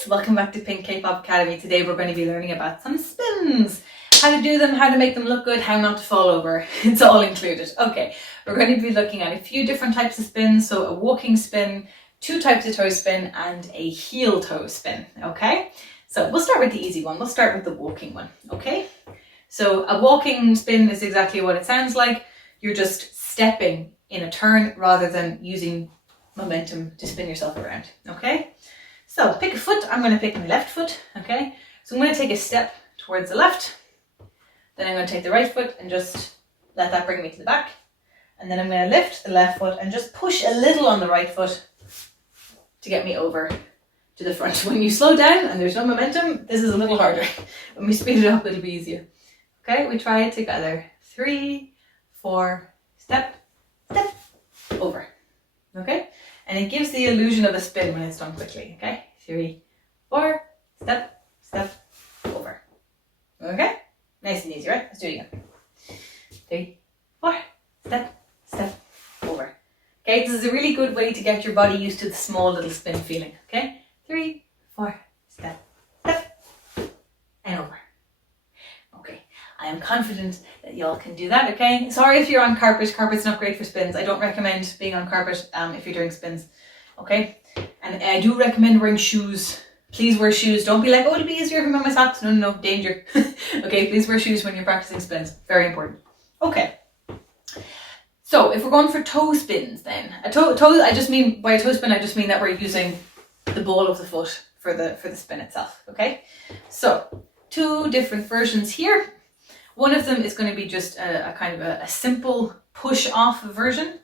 guys, welcome back to Pink K-Pop Academy. Today we're going to be learning about some spins, how to do them, how to make them look good, how not to fall over. It's all included. Okay, we're going to be looking at a few different types of spins. So a walking spin, two types of toe spin, and a heel toe spin. Okay, so we'll start with the easy one. We'll start with the walking one. Okay, so a walking spin is exactly what it sounds like. You're just stepping in a turn rather than using momentum to spin yourself around. Okay, so pick a foot. I'm going to pick my left foot. Okay, so I'm going to take a step towards the left, then I'm going to take the right foot and just let that bring me to the back, and then I'm going to lift the left foot and just push a little on the right foot to get me over to the front. When you slow down and there's no momentum, this is a little harder. When we speed it up, it'll be easier. Okay, we try it together. 3, 4, step, step, over. Okay, and it gives the illusion of a spin when it's done quickly. Okay, 3, 4, step, step, over. Okay, nice and easy, right? Let's do it again. 3, 4, step, step, over. Okay, this is a really good way to get your body used to the small little spin feeling. Okay, 3, 4, step, step, and over. Okay, I am confident that y'all can do that. Okay, sorry if you're on carpet. Carpet's not great for spins. I don't recommend being on carpet if you're doing spins. Okay, and I do recommend wearing shoes. Please wear shoes. Don't be like, oh, it'll be easier if I'm on my socks. No, no, no, danger. Okay, please wear shoes when you're practicing spins. Very important. Okay, so if we're going for toe spins, then I just mean by a toe spin, I just mean that we're using the ball of the foot for the spin itself. Okay, so 2 different versions here. One of them is going to be just a kind of a simple push off version.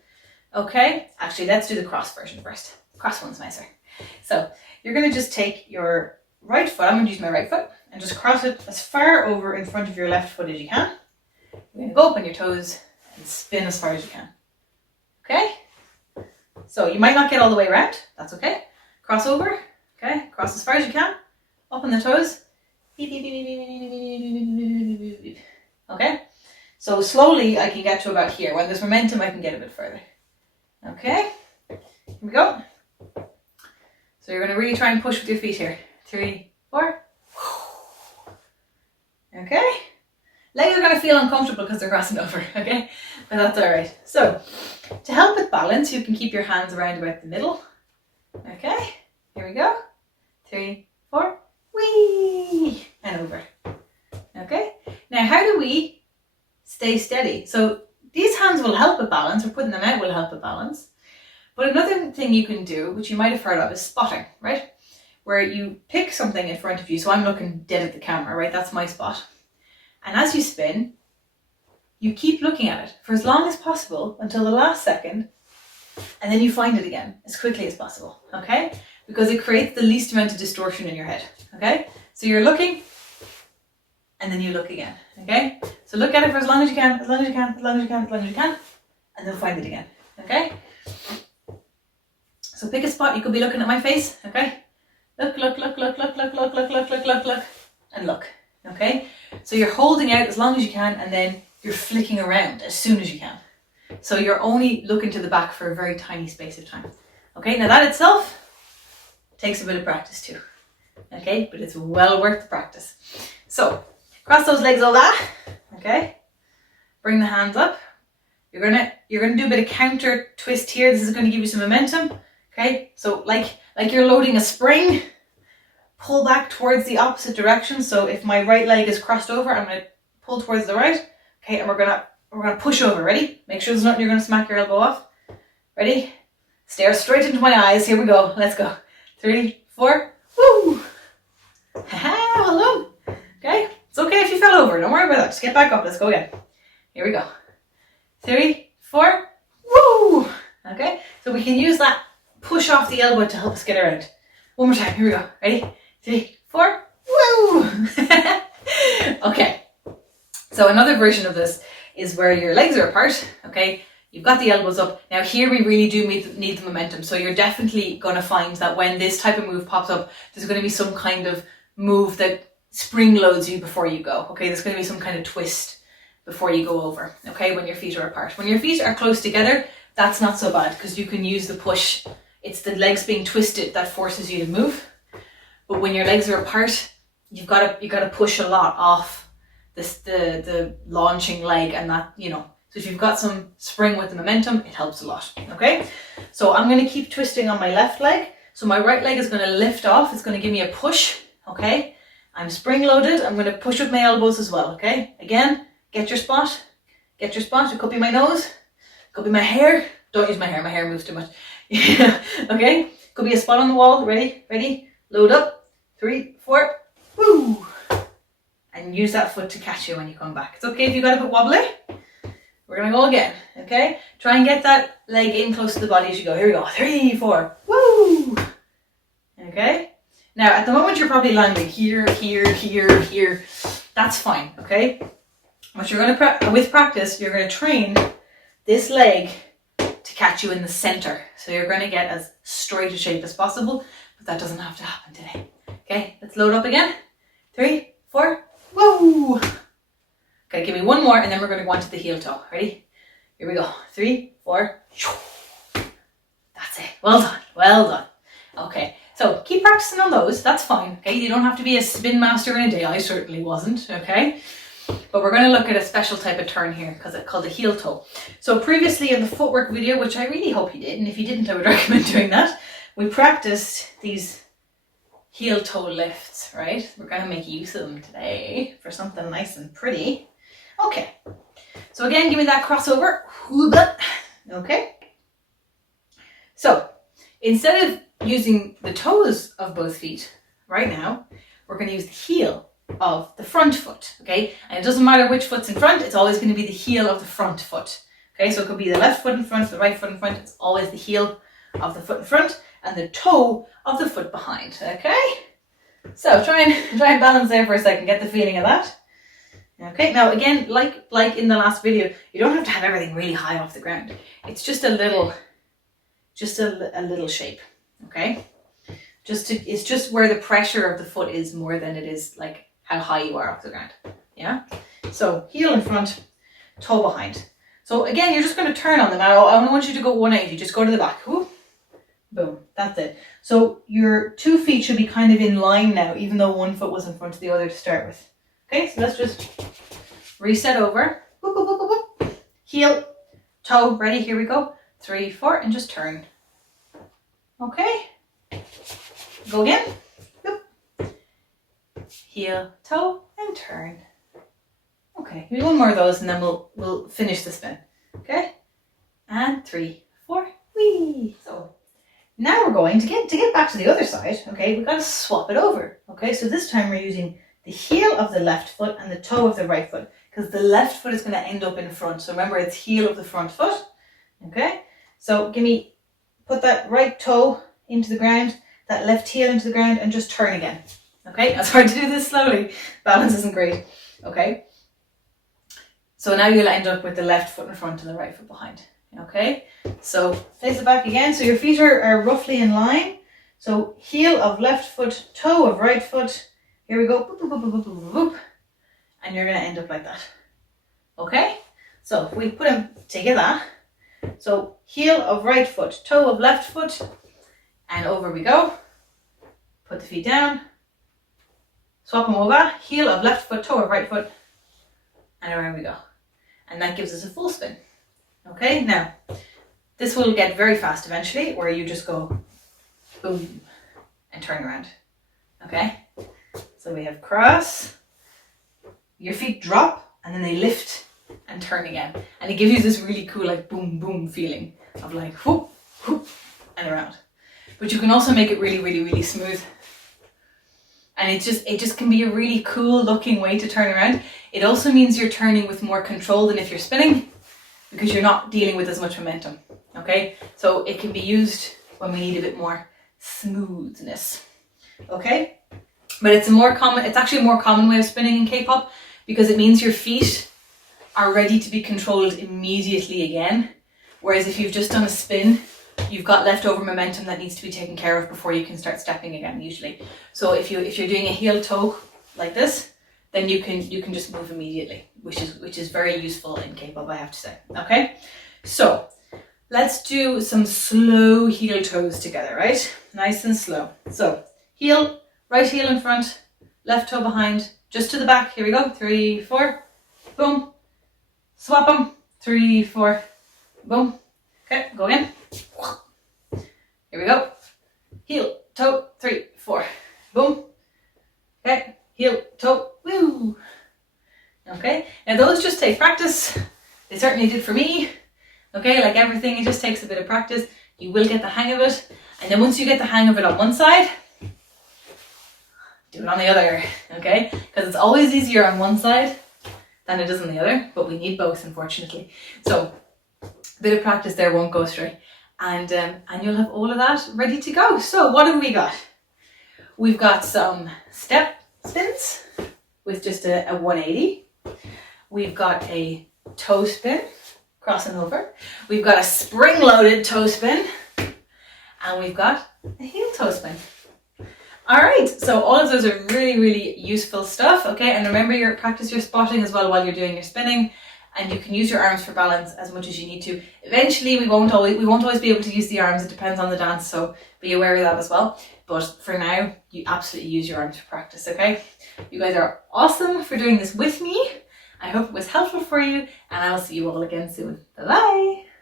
Okay, actually, let's do the cross version first. Cross one's nicer. So you're going to just take your right foot, I'm going to use my right foot, and just cross it as far over in front of your left foot as you can. You're going to go up on your toes and spin as far as you can. Okay? So you might not get all the way around. That's okay. Cross over. Okay? Cross as far as you can. Up on the toes. Beep, beep, beep, beep, beep, beep, beep, beep, beep. Okay? So slowly I can get to about here. When there's momentum, I can get a bit further. Okay? Here we go. So you're going to really try and push with your feet here. 3, 4. Okay. Legs are going to feel uncomfortable because they're crossing over. Okay. But that's all right. So to help with balance, you can keep your hands around about the middle. Okay. Here we go. 3, 4. Whee! And over. Okay. Now, how do we stay steady? So these hands will help with balance, or putting them out will help with balance. But another thing you can do, which you might have heard of, is spotting, right? Where you pick something in front of you. So I'm looking dead at the camera, right? That's my spot. And as you spin, you keep looking at it for as long as possible until the last second, and then you find it again as quickly as possible, okay? Because it creates the least amount of distortion in your head, okay? So you're looking, and then you look again, okay? So look at it for as long as you can, as long as you can, as long as you can, as long as you can, and then find it again, okay? So pick a spot. You could be looking at my face, okay? Look, look, look, look, look, look, look, look, look, look, look, look, and look, okay? So you're holding out as long as you can, and then you're flicking around as soon as you can. So you're only looking to the back for a very tiny space of time. Okay, now that itself takes a bit of practice too. Okay, but it's well worth the practice. So cross those legs over, okay? Bring the hands up. You're gonna do a bit of counter twist here. This is going to give you some momentum. Okay, so like you're loading a spring, pull back towards the opposite direction. So if my right leg is crossed over, I'm going to pull towards the right. Okay, and we're gonna push over. Ready? Make sure there's nothing you're going to smack your elbow off. Ready? Stare straight into my eyes. Here we go. Let's go. 3, 4. Woo! Haha, well done. Okay, it's okay if you fell over. Don't worry about that. Just get back up. Let's go again. Here we go. 3, 4. Woo! Okay, so we can use that push off the elbow to help us get around. One more time. Here we go. Ready? 3, 4. Woo! Okay. So another version of this is where your legs are apart. Okay. You've got the elbows up. Now here we really do need the momentum. So you're definitely going to find that when this type of move pops up, there's going to be some kind of move that spring loads you before you go. Okay. There's going to be some kind of twist before you go over. Okay. When your feet are apart. When your feet are close together, that's not so bad because you can use the push. It's the legs being twisted that forces you to move. But when your legs are apart, you've got to push a lot off the launching leg, and that, you know. So if you've got some spring with the momentum, it helps a lot. Okay. So I'm going to keep twisting on my left leg. So my right leg is going to lift off. It's going to give me a push. Okay. I'm spring loaded. I'm going to push with my elbows as well. Okay. Again, get your spot. Get your spot. It could be my nose. It could be my hair. Don't use my hair. My hair moves too much. Okay. Could be a spot on the wall. Ready? Ready? Load up. 3, 4. Woo! And use that foot to catch you when you come back. It's okay if you got a bit wobbly. We're going to go again. Okay. Try and get that leg in close to the body as you go. Here we go. 3, 4. Woo! Okay. Now, at the moment, you're probably landing here, here, here, here. That's fine. Okay. What you're going to with practice, you're going to train this leg to catch you in the center. So you're going to get as straight a shape as possible, but that doesn't have to happen today. Okay, let's load up again. 3, 4, woo! Okay, give me one more, and then we're going to go on to the heel toe. Ready? Here we go. 3, 4. That's it. Well done. Well done. Okay, so keep practicing on those. That's fine. Okay, you don't have to be a spin master in a day. I certainly wasn't. Okay. But we're going to look at a special type of turn here, because it's called a heel toe. So previously in the footwork video, which I really hope you did, and if you didn't, I would recommend doing that, we practiced these heel toe lifts, right? We're going to make use of them today for something nice and pretty. Okay. So again, give me that crossover. Okay. So instead of using the toes of both feet right now, we're going to use the heel of the front foot, okay? And it doesn't matter which foot's in front, it's always going to be the heel of the front foot, okay? So it could be the left foot in front, the right foot in front, it's always the heel of the foot in front and the toe of the foot behind, okay? So try and balance there for a second, get the feeling of that. Okay, now again, like in the last video, you don't have to have everything really high off the ground. It's just a little shape, okay? It's just where the pressure of the foot is more than it is like how high you are off the ground. Yeah. So heel in front, toe behind. So again, you're just going to turn on them. Now I don't want you to go 180. Just go to the back. Whoop. Boom. That's it. So your 2 feet should be kind of in line now, even though one foot was in front of the other to start with. Okay. So let's just reset over. Whoop, whoop, whoop, whoop, whoop. Heel, toe. Ready? Here we go. 3, 4, and just turn. Okay. Go again. Heel, toe, and turn. Okay, maybe one more of those and then we'll finish the spin. Okay? And 3, 4, whee! So now we're going to get back to the other side. Okay, we've got to swap it over. Okay, so this time we're using the heel of the left foot and the toe of the right foot, because the left foot is going to end up in front. So remember, it's heel of the front foot. Okay, so put that right toe into the ground, that left heel into the ground, and just turn again. Okay, it's hard to do this slowly. Balance isn't great. Okay. So now you'll end up with the left foot in front and the right foot behind. Okay. So face it back again. So your feet are roughly in line. So heel of left foot, toe of right foot. Here we go. Boop, boop, boop, boop, boop, boop, boop. And you're going to end up like that. Okay. So if we put them together. So heel of right foot, toe of left foot. And over we go. Put the feet down. Swap them over, heel of left foot, toe of right foot, and around we go. And that gives us a full spin. Okay, now, this will get very fast eventually, where you just go boom and turn around. Okay, so we have cross, your feet drop, and then they lift and turn again. And it gives you this really cool like boom, boom feeling of like whoop, whoop, and around. But you can also make it really, really, really smooth. And it just can be a really cool looking way to turn around. It also means you're turning with more control than if you're spinning, because you're not dealing with as much momentum. Okay, so it can be used when we need a bit more smoothness. Okay, but it's actually a more common way of spinning in K-pop, because it means your feet are ready to be controlled immediately again. Whereas if you've just done a spin, you've got leftover momentum that needs to be taken care of before you can start stepping again usually. So if you're doing a heel toe like this, then you can just move immediately, which is very useful in K-pop, I have to say. Okay, so let's do some slow heel toes together, right? Nice and slow. So heel right heel in front, left toe behind, just to the back. Here we go. 3, 4, boom. Swap them. 3, 4, boom. Okay, go again. Here we go. Heel, toe, 3, 4, boom. Okay, heel, toe, woo. Okay, now those just take practice. They certainly did for me. Okay, like everything, it just takes a bit of practice. You will get the hang of it. And then once you get the hang of it on one side, do it on the other, okay? Because it's always easier on one side than it is on the other, but we need both, unfortunately. So a bit of practice there won't go astray. And you'll have all of that ready to go. So what have we got? We've got some step spins with just a 180. We've got a toe spin, crossing over. We've got a spring-loaded toe spin. And we've got a heel toe spin. All right, so all of those are really, really useful stuff, okay? And remember, practice your spotting as well while you're doing your spinning, and you can use your arms for balance as much as you need to. Eventually, we won't always be able to use the arms. It depends on the dance, so be aware of that as well. But for now, you absolutely use your arms for practice, okay? You guys are awesome for doing this with me. I hope it was helpful for you, and I will see you all again soon. Bye-bye.